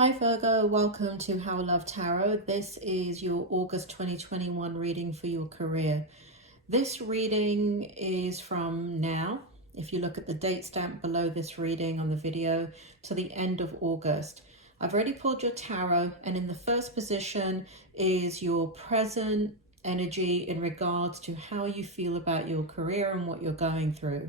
Hi Virgo, welcome to How I Love Tarot. This is your August 2021 reading for your career. This reading is from now, if you look at the date stamp below this reading on the video, to the end of August. I've already pulled your tarot, and in the first position is your present energy in regards to how you feel about your career and what you're going through.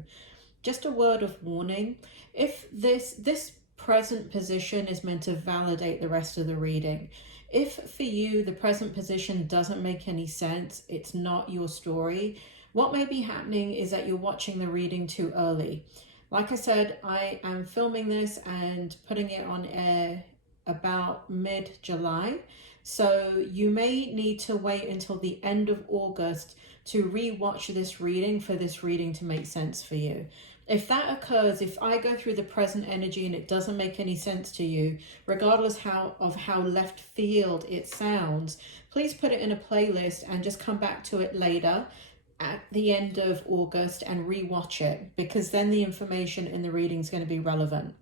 Just a word of warning, if this present position is meant to validate the rest of the reading. If for you the present position doesn't make any sense, it's not your story. What may be happening is that you're watching the reading too early. Like I said, I am filming this and putting it on air about mid-July. So you may need to wait until the end of August to re-watch this reading for this reading to make sense for you. If that occurs, if I go through the present energy and it doesn't make any sense to you, regardless of how left field it sounds, please put it in a playlist and just come back to it later at the end of August and re-watch it, because then the information in the reading is going to be relevant.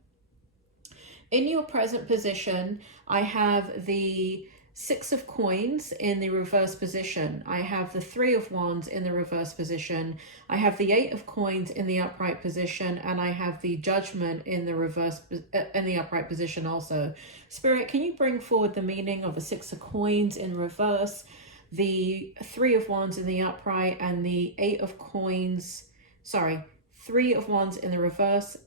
In your present position, I have the Six of Coins in the reverse position. I have the Three of Wands in the reverse position. I have the Eight of Coins in the upright position, and I have the Judgment in the upright position also. Spirit, can you bring forward the meaning of the Six of Coins in reverse, the Three of Wands in the upright, and the Three of Wands in the reverse,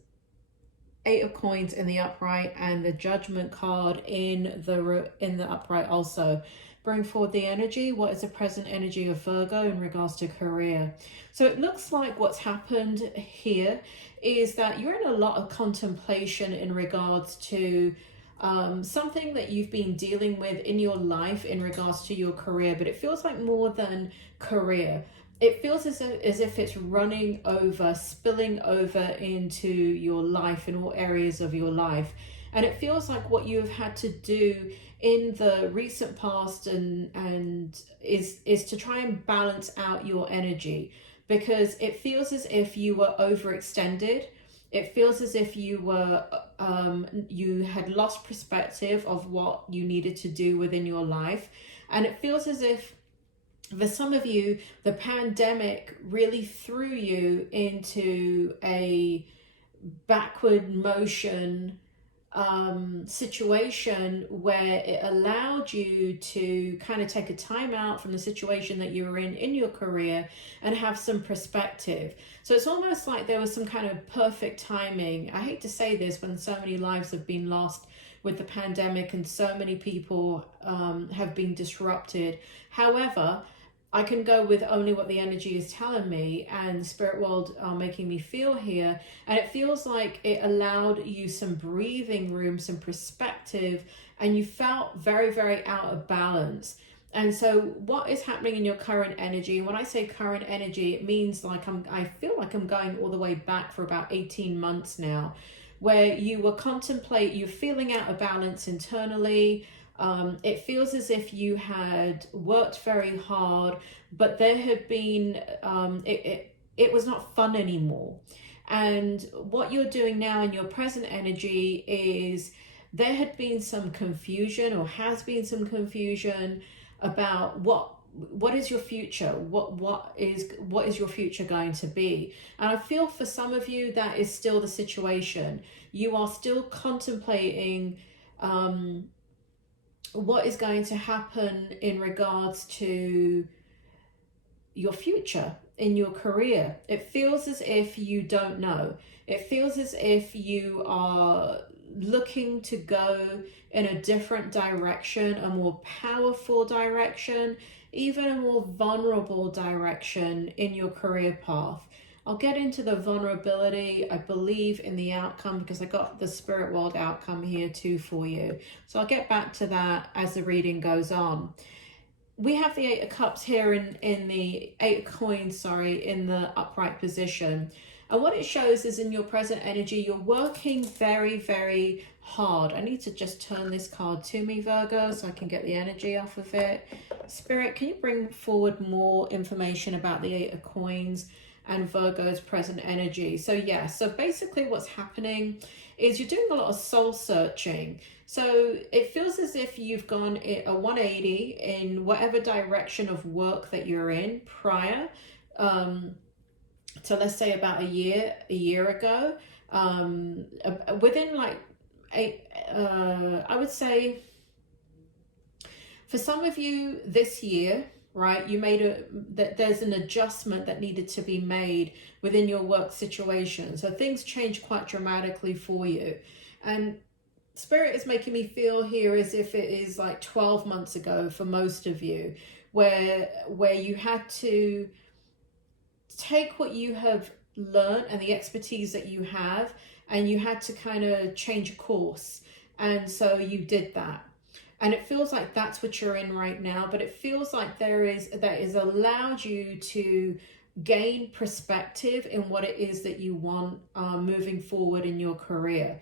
Eight of Coins in the upright, and the Judgment card in the upright also. Bring forward the energy. What is the present energy of Virgo in regards to career? So it looks like what's happened here is that you're in a lot of contemplation in regards to something that you've been dealing with in your life in regards to your career, but it feels like more than career. It feels as if it's running over, spilling over into your life, in all areas of your life. And it feels like what you've had to do in the recent past and is to try and balance out your energy, because it feels as if you were overextended. It feels as if you were you had lost perspective of what you needed to do within your life. And it feels as if for some of you, the pandemic really threw you into a backward motion situation where it allowed you to kind of take a time out from the situation that you were in your career and have some perspective. So it's almost like there was some kind of perfect timing. I hate to say this when so many lives have been lost with the pandemic and so many people have been disrupted. However, I can go with only what the energy is telling me and spirit world are making me feel here. And it feels like it allowed you some breathing room, some perspective, and you felt very, very out of balance. And so what is happening in your current energy? And when I say current energy, it means like I feel like I'm going all the way back for about 18 months now, where you were you're feeling out of balance internally. It feels as if you had worked very hard, but there had been, it was not fun anymore. And what you're doing now in your present energy is there had been some confusion, or has been some confusion about what is your future? What is your future going to be? And I feel for some of you that is still the situation. You are still contemplating what is going to happen in regards to your future in your career. It feels as if you don't know. It feels as if you are looking to go in a different direction, a more powerful direction, even a more vulnerable direction in your career path. I'll get into the vulnerability. I believe in the outcome because I got the spirit world outcome here too for you. So I'll get back to that as the reading goes on. We have the Eight of Cups here in the Eight of Coins, in the upright position. And what it shows is in your present energy, you're working very, very hard. I need to just turn this card to me, Virgo, so I can get the energy off of it. Spirit, can you bring forward more information about the Eight of Coins? and Virgo's present energy. So yeah, so basically what's happening is you're doing a lot of soul searching. So it feels as if you've gone a 180 in whatever direction of work that you're in prior to, let's say, about a year ago. Within like I would say for some of you this year, right, you made there's an adjustment that needed to be made within your work situation. So things changed quite dramatically for you. And Spirit is making me feel here as if it is like 12 months ago for most of you, where you had to take what you have learned and the expertise that you have, and you had to kind of change course. And so you did that. And it feels like that's what you're in right now, but it feels like that is allowed you to gain perspective in what it is that you want moving forward in your career.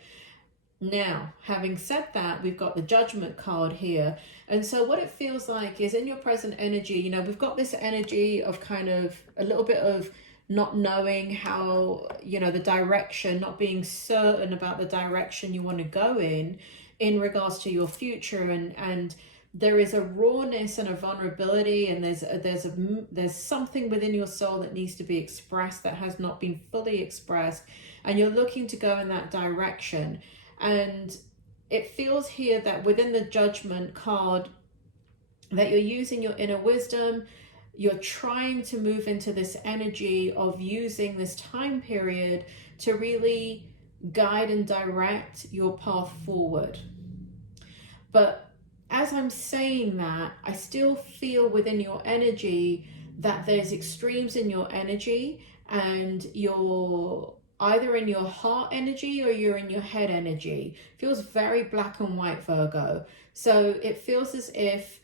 Now, having said that, we've got the Judgment card here. And so what it feels like is in your present energy, you know, we've got this energy of kind of a little bit of not knowing how, you know, the direction, not being certain about the direction you want to go in regards to your future. And there is a rawness and a vulnerability, and there's something within your soul that needs to be expressed that has not been fully expressed, and you're looking to go in that direction. And it feels here that within the Judgment card that you're using your inner wisdom, you're trying to move into this energy of using this time period to really guide and direct your path forward. But as I'm saying that, I still feel within your energy that there's extremes in your energy, and you're either in your heart energy or you're in your head energy. Feels very black and white, Virgo. So it feels as if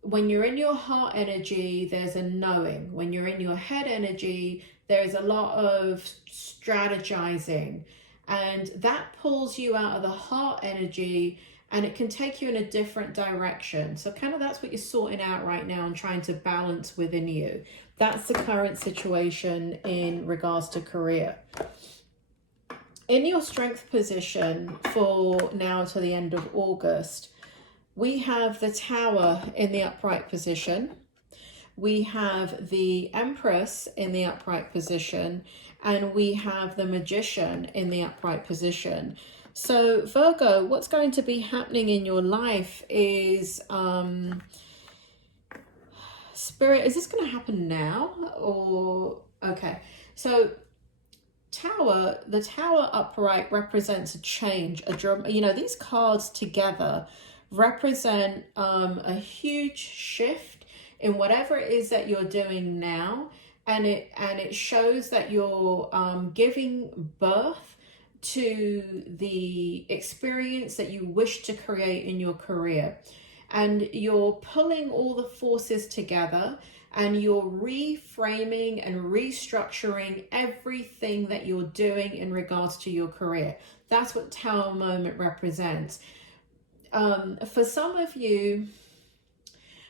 when you're in your heart energy, there's a knowing. When you're in your head energy, there's a lot of strategizing, and that pulls you out of the heart energy, and it can take you in a different direction. So kind of that's what you're sorting out right now and trying to balance within you. That's the current situation in regards to career. In your strength position for now to the end of August, we have the Tower in the upright position. We have the Empress in the upright position, and we have the Magician in the upright position. So Virgo, what's going to be happening in your life is Spirit, is this going to happen now or okay? So the Tower upright represents a change, you know, these cards together represent a huge shift in whatever it is that you're doing now, and it shows that you're giving birth to the experience that you wish to create in your career, and you're pulling all the forces together, and you're reframing and restructuring everything that you're doing in regards to your career. That's what Tower moment represents. For some of you,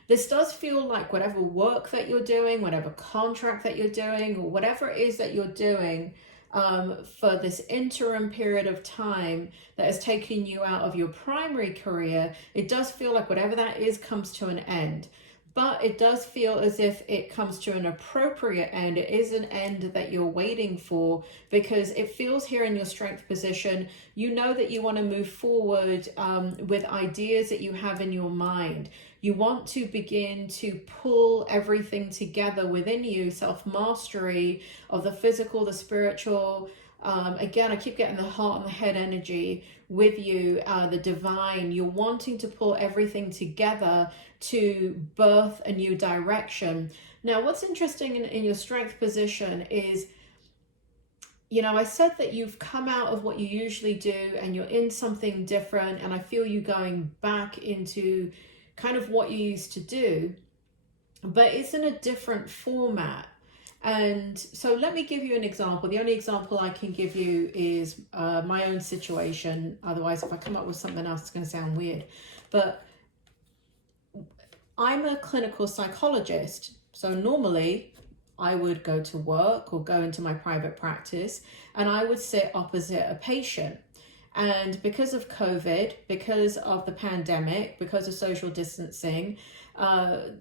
this does feel like whatever work that you're doing, whatever contract that you're doing, or whatever it is that you're doing for this interim period of time that is taking you out of your primary career, it does feel like whatever that is comes to an end. But it does feel as if it comes to an appropriate end. It is an end that you're waiting for, because it feels here in your strength position, you know that you want to move forward with ideas that you have in your mind. You want to begin to pull everything together within you, self-mastery of the physical, the spiritual. Again, I keep getting the heart and the head energy with you, the divine. You're wanting to pull everything together to birth a new direction. Now, what's interesting in your strength position is, you know, I said that you've come out of what you usually do and you're in something different, and I feel you going back into kind of what you used to do, but it's in a different format. And so let me give you an example. The only example I can give you is my own situation. Otherwise, if I come up with something else, it's going to sound weird. But I'm a clinical psychologist. So normally I would go to work or go into my private practice, and I would sit opposite a patient. And because of COVID, because of the pandemic, because of social distancing,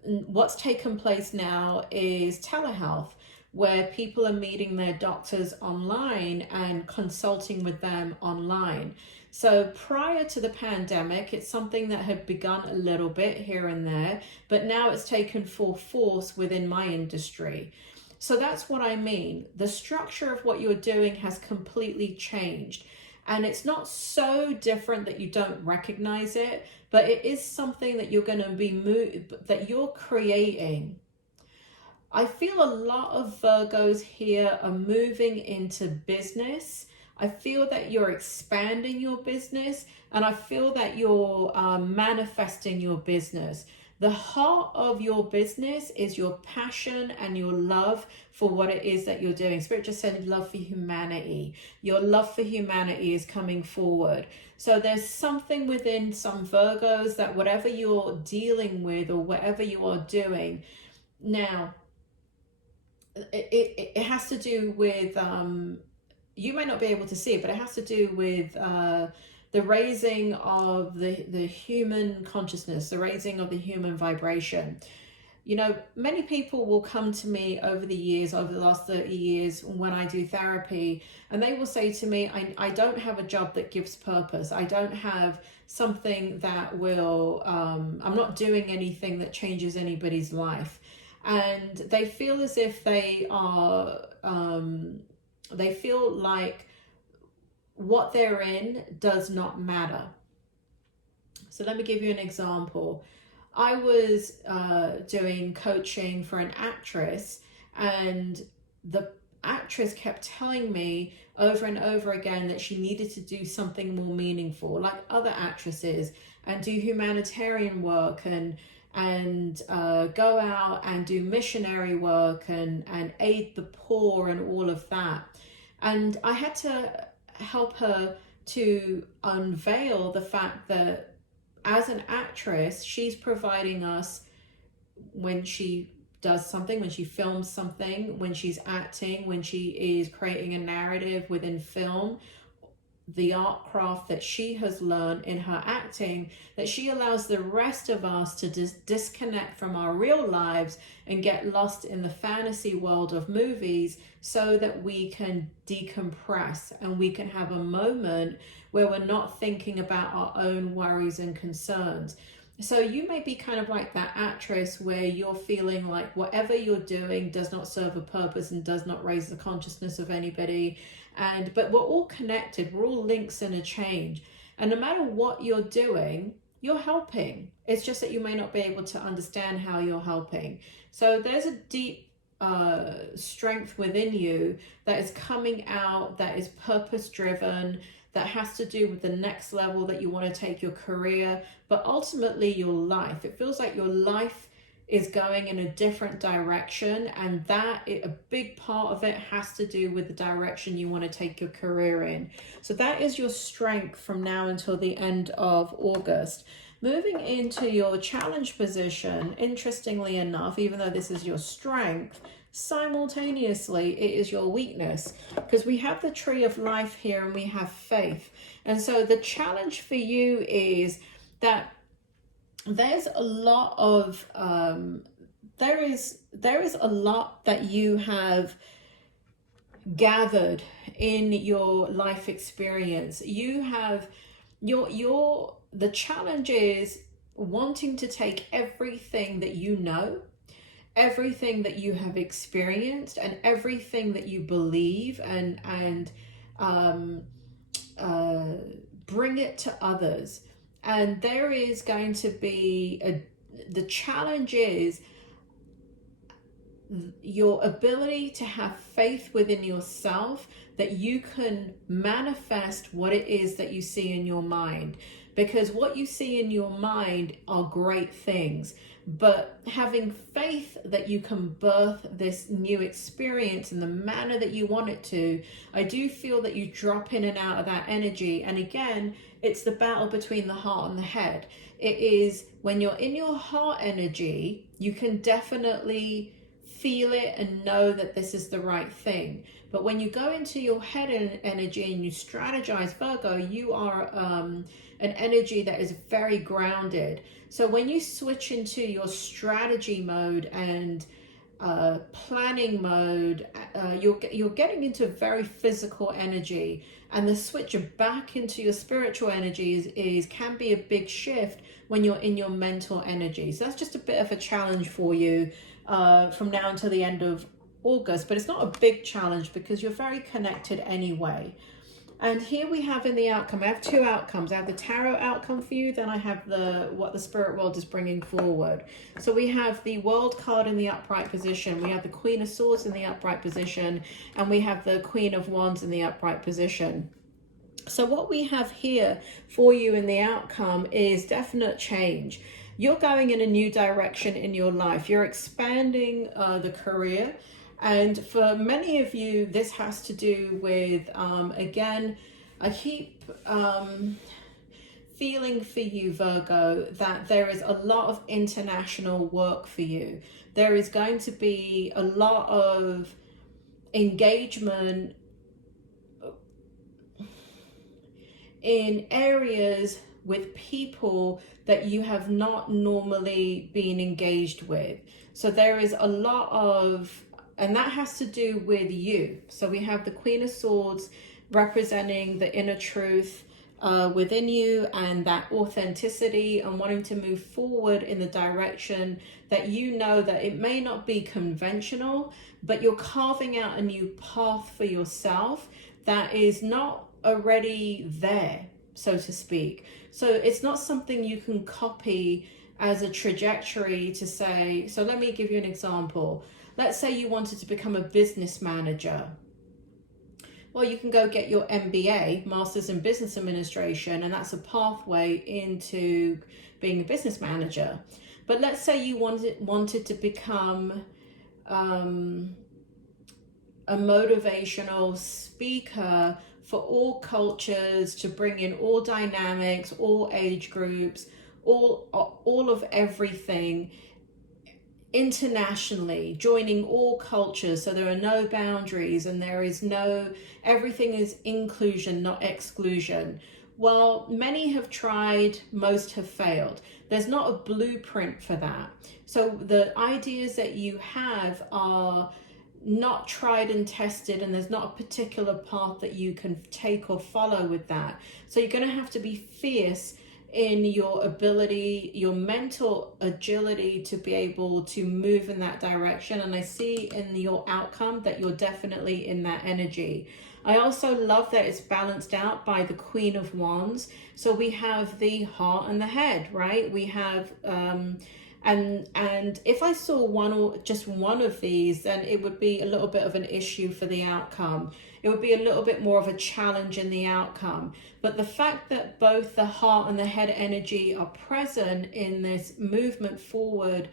what's taken place now is telehealth, where people are meeting their doctors online and consulting with them online. So prior to the pandemic, it's something that had begun a little bit here and there, but now it's taken full force within my industry. So that's what I mean. The structure of what you're doing has completely changed. And it's not so different that you don't recognize it, but it is something that you're going to be that you're creating. I feel a lot of Virgos here are moving into business. I feel that you're expanding your business, and I feel that you're manifesting your business. The heart of your business is your passion and your love for what it is that you're doing. Spirit just said love for humanity. Your love for humanity is coming forward. So there's something within some Virgos that whatever you're dealing with or whatever you are doing now, it has to do with, you may not be able to see it, but it has to do with the raising of the human consciousness, the raising of the human vibration. You know, many people will come to me over the years, over the last 30 years, when I do therapy, and they will say to me, I don't have a job that gives purpose. I don't have something that will, I'm not doing anything that changes anybody's life. And they feel as if they are, they feel like what they're in does not matter. So let me give you an example. I was doing coaching for an actress, and the actress kept telling me over and over again that she needed to do something more meaningful, like other actresses, and do humanitarian work and go out and do missionary work and aid the poor and all of that. And I had to help her to unveil the fact that as an actress, she's providing us, when she does something, when she films something, when she's acting, when she is creating a narrative within film, the art craft that she has learned in her acting, that she allows the rest of us to disconnect from our real lives and get lost in the fantasy world of movies, so that we can decompress and we can have a moment where we're not thinking about our own worries and concerns. So you may be kind of like that actress where you're feeling like whatever you're doing does not serve a purpose and does not raise the consciousness of anybody. But we're all connected, we're all links in a chain. And no matter what you're doing, you're helping. It's just that you may not be able to understand how you're helping. So there's a deep strength within you that is coming out, that is purpose driven, that has to do with the next level that you want to take your career, but ultimately your life. It feels like your life is going in a different direction, and that a big part of it has to do with the direction you want to take your career in. So that is your strength from now until the end of August. Moving into your challenge position, interestingly enough, even though this is your strength, simultaneously it is your weakness, because we have the tree of life here and we have faith. And so the challenge for you is that there's a lot of there is a lot that you have gathered in your life experience. You have the challenge is wanting to take everything that you know, everything that you have experienced, and everything that you believe, and bring it to others. And there is going to be the challenge is your ability to have faith within yourself that you can manifest what it is that you see in your mind. Because what you see in your mind are great things, but having faith that you can birth this new experience in the manner that you want it to, I do feel that you drop in and out of that energy. And again, it's the battle between the heart and the head. It is when you're in your heart energy, you can definitely feel it and know that this is the right thing. But when you go into your head energy and you strategize, Virgo, you are an energy that is very grounded. So when you switch into your strategy mode and planning mode, you're getting into very physical energy, and the switch back into your spiritual energies can be a big shift when you're in your mental energy. So that's just a bit of a challenge for you from now until the end of August, but it's not a big challenge because you're very connected anyway. And here we have in the outcome, I have two outcomes. I have the tarot outcome for you, then I have what the spirit world is bringing forward. So we have the World card in the upright position, we have the Queen of Swords in the upright position, and we have the Queen of Wands in the upright position. So what we have here for you in the outcome is definite change. You're going in a new direction in your life. You're expanding the career. And for many of you, this has to do with, again, I keep feeling for you, Virgo, that there is a lot of international work for you. There is going to be a lot of engagement in areas with people that you have not normally been engaged with. So there is a lot of, and that has to do with you. So we have the Queen of Swords representing the inner truth within you, and that authenticity and wanting to move forward in the direction that you know that it may not be conventional, but you're carving out a new path for yourself that is not already there, so to speak. So it's not something you can copy as a trajectory to say, so let me give you an example. Let's say you wanted to become a business manager. Well, you can go get your MBA, Masters in Business Administration, and that's a pathway into being a business manager. But let's say you wanted to become a motivational speaker for all cultures, to bring in all dynamics, all age groups, all of everything internationally, joining all cultures, so there are no boundaries and there is everything is inclusion, not exclusion. Well, many have tried, most have failed. There's not a blueprint for that. So the ideas that you have are not tried and tested, and there's not a particular path that you can take or follow with that. So you're going to have to be fierce in your ability, your mental agility to be able to move in that direction. And I see in your outcome that you're definitely in that energy. I also love that it's balanced out by the Queen of Wands. So we have the heart and the head, right? We have, and if I saw one or just one of these, then it would be a little bit of an issue for the outcome. It would be a little bit more of a challenge in the outcome. But the fact that both the heart and the head energy are present in this movement forward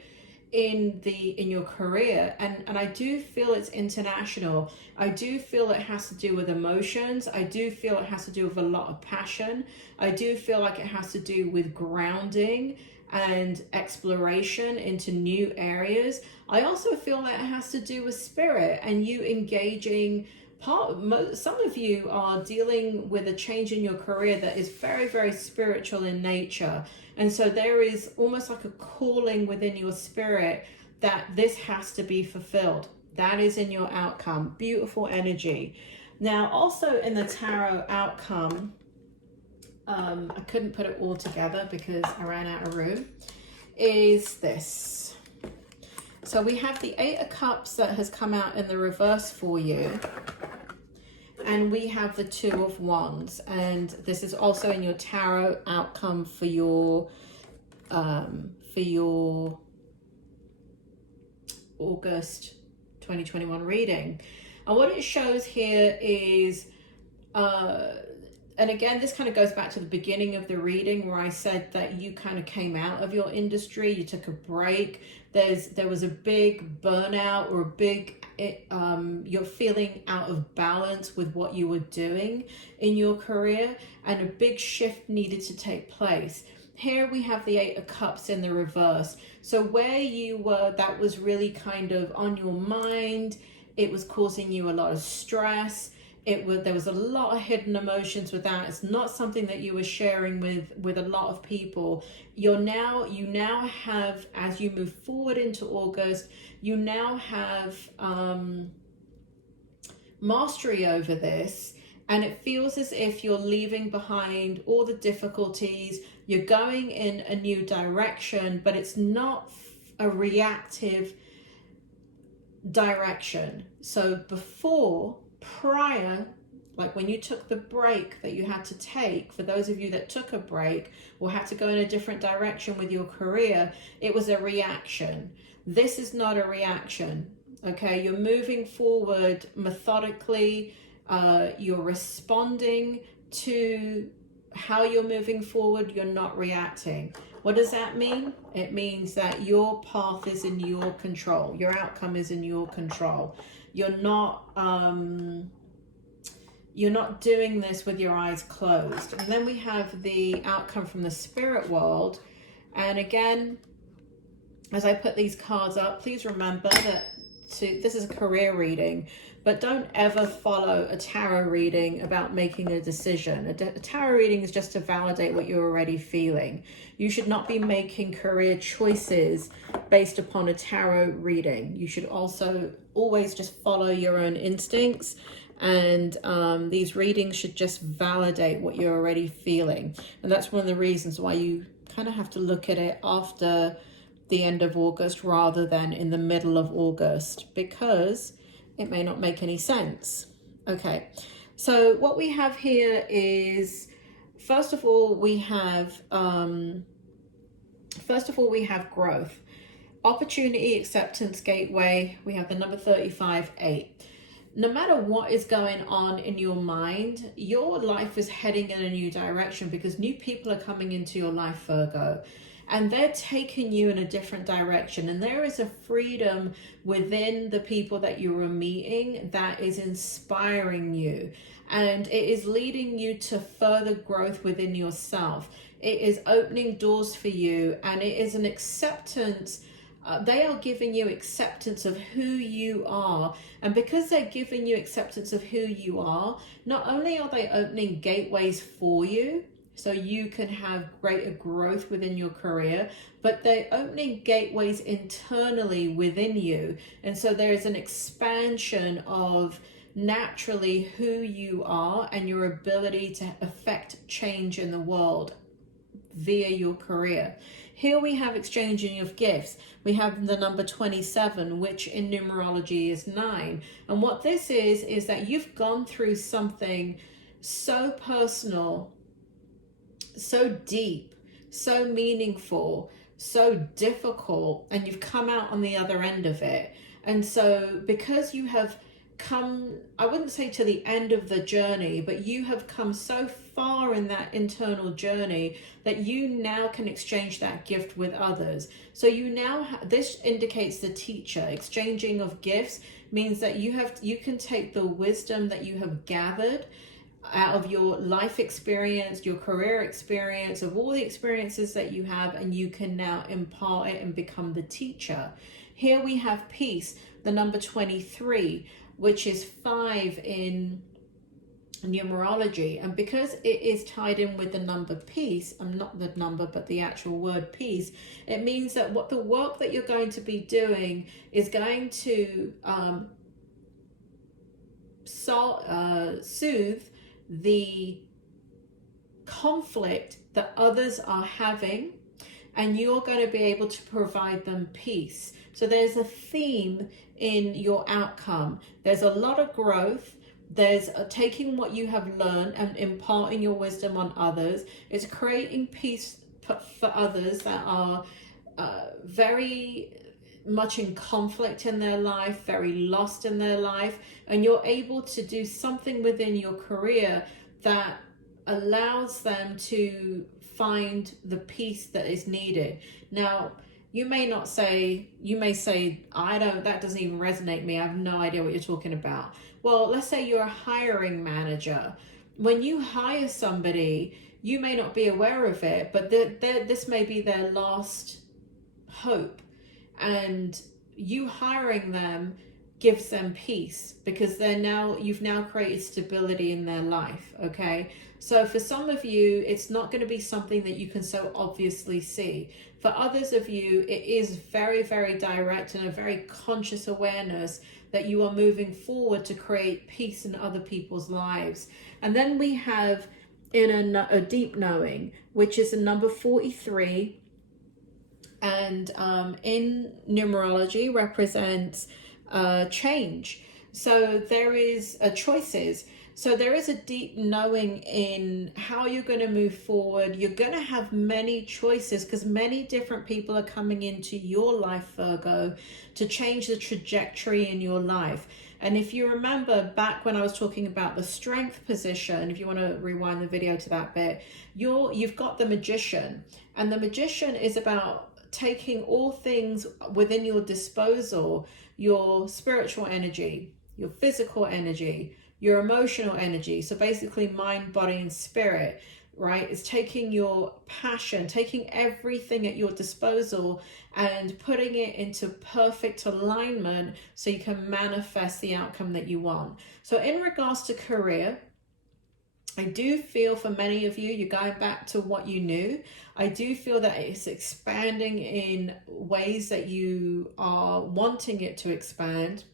in your career, and I do feel it's international. I do feel it has to do with emotions. I do feel it has to do with a lot of passion. I do feel like it has to do with grounding and exploration into new areas. I also feel that it has to do with spirit and you engaging. Some of you are dealing with a change in your career that is very, very spiritual in nature. And so there is almost like a calling within your spirit that this has to be fulfilled. That is in your outcome. Beautiful energy. Now, also in the tarot outcome, I couldn't put it all together because I ran out of room, is this. So we have the Eight of Cups that has come out in the reverse for you. And we have the Two of Wands. And this is also in your tarot outcome for your August 2021 reading. And what it shows here is, and again, this kind of goes back to the beginning of the reading where I said that you kind of came out of your industry, you took a break. There was a big burnout or a big, you're feeling out of balance with what you were doing in your career, and a big shift needed to take place. Here we have the Eight of Cups in the reverse. So where you were, that was really kind of on your mind. It was causing you a lot of stress. There was a lot of hidden emotions with that. It's not something that you were sharing with a lot of people. You now have, as you move forward into August, you now have mastery over this. And it feels as if you're leaving behind all the difficulties. You're going in a new direction, but it's not a reactive direction. So prior, like when you took the break that you had to take, for those of you that took a break or had to go in a different direction with your career, it was a reaction. This is not a reaction, okay? You're moving forward methodically. You're responding to how you're moving forward. You're not reacting. What does that mean? It means that your path is in your control. Your outcome is in your control. You're not doing this with your eyes closed. And then we have the outcome from the spirit world. And again, as I put these cards up, please remember that this is a career reading, but don't ever follow a tarot reading about making a decision. A tarot reading is just to validate what you're already feeling. You should not be making career choices based upon a tarot reading. You should also always just follow your own instincts, and these readings should just validate what you're already feeling. And that's one of the reasons why you kind of have to look at it after the end of August rather than in the middle of August, because it may not make any sense. Okay, so what we have here is, first of all, we have growth, opportunity, acceptance, gateway. We have the number 35, 8. No matter what is going on in your mind, your life is heading in a new direction because new people are coming into your life, Virgo. And they're taking you in a different direction. And there is a freedom within the people that you are meeting that is inspiring you. And it is leading you to further growth within yourself. It is opening doors for you. And it is an acceptance. They are giving you acceptance of who you are. And because they're giving you acceptance of who you are, not only are they opening gateways for you, so you can have greater growth within your career, but they're opening gateways internally within you. And so there is an expansion of naturally who you are and your ability to affect change in the world via your career. Here we have exchanging of gifts. We have the number 27, which in numerology is 9. And what this is that you've gone through something so personal, so deep, so meaningful, so difficult, and you've come out on the other end of it. And so because you have come, I wouldn't say to the end of the journey, but you have come so far in that internal journey that you now can exchange that gift with others. So you now this indicates the teacher. Exchanging of gifts means that you can take the wisdom that you have gathered out of your life experience, your career experience, of all the experiences that you have, and you can now impart it and become the teacher. Here we have peace, the number 23, which is 5 in numerology. And because it is tied in with the number peace, not the number, but the actual word peace, it means that what the work that you're going to be doing is going to soothe the conflict that others are having, and you're going to be able to provide them peace. So there's a theme in your outcome. There's a lot of growth. There's taking what you have learned and imparting your wisdom on others. It's creating peace for others that are very much in conflict in their life, very lost in their life, and you're able to do something within your career that allows them to find the peace that is needed. Now, you may say, that doesn't even resonate with me. I have no idea what you're talking about. Well, let's say you're a hiring manager. When you hire somebody, You may not be aware of it, but this may be their last hope. And you hiring them gives them peace, because you've now created stability in their life. Okay, so for some of you, it's not going to be something that you can so obviously see. For others of you, it is very, very direct and a very conscious awareness that you are moving forward to create peace in other people's lives. And then we have in a deep knowing, which is a number 43, and in numerology represents change. So there is choices. So there is a deep knowing in how you're going to move forward. You're going to have many choices, because many different people are coming into your life, Virgo, to change the trajectory in your life. And if you remember back when I was talking about the strength position, if you want to rewind the video to that bit, you've got the Magician. And the Magician is about taking all things within your disposal, your spiritual energy, your physical energy, your emotional energy. So basically mind, body, and spirit, right? It's taking your passion, taking everything at your disposal and putting it into perfect alignment so you can manifest the outcome that you want. So in regards to career, I do feel for many of you, you're going back to what you knew. I do feel that it's expanding in ways that you are wanting it to expand.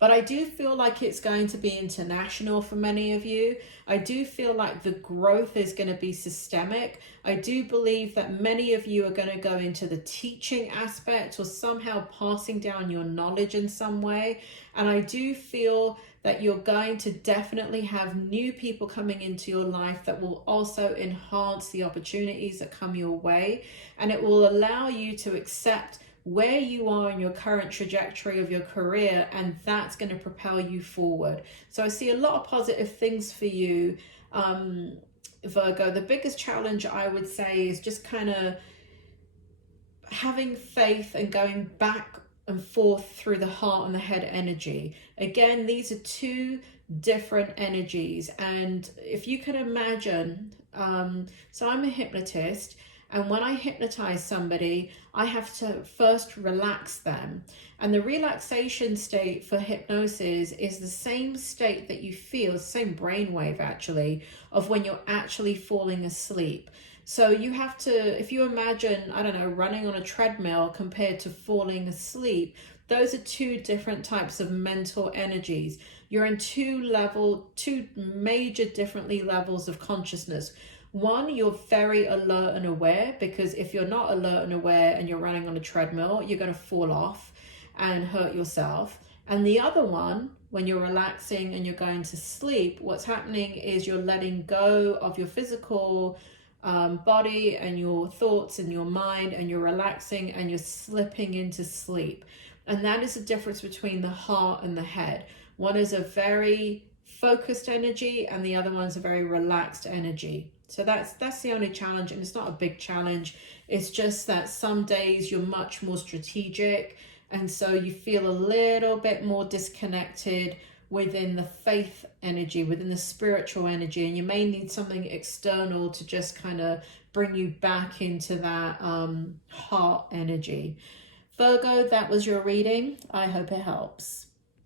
But I do feel like it's going to be international for many of you. I do feel like the growth is going to be systemic. I do believe that many of you are going to go into the teaching aspect or somehow passing down your knowledge in some way. And I do feel that you're going to definitely have new people coming into your life that will also enhance the opportunities that come your way. And it will allow you to accept where you are in your current trajectory of your career, and that's going to propel you forward. So I see a lot of positive things for you, Virgo. The biggest challenge, I would say, is just kind of having faith and going back and forth through the heart and the head energy. Again, these are two different energies. And if you can imagine, so I'm a hypnotist, and when I hypnotize somebody, I have to first relax them. And the relaxation state for hypnosis is the same state that you feel, same brainwave actually, of when you're actually falling asleep. So you have to, if you imagine, I don't know, running on a treadmill compared to falling asleep, those are two different types of mental energies. You're in two major differently levels of consciousness. One, you're very alert and aware, because if you're not alert and aware and you're running on a treadmill, you're going to fall off and hurt yourself. And the other one, when you're relaxing and you're going to sleep, what's happening is you're letting go of your physical body and your thoughts and your mind, and you're relaxing and you're slipping into sleep. And that is the difference between the heart and the head. One is a very focused energy and the other one's a very relaxed energy. So that's the only challenge, and it's not a big challenge. It's just that some days you're much more strategic, and so you feel a little bit more disconnected within the faith energy, within the spiritual energy, and you may need something external to just kind of bring you back into that heart energy. Virgo, that was your reading. I hope it helps.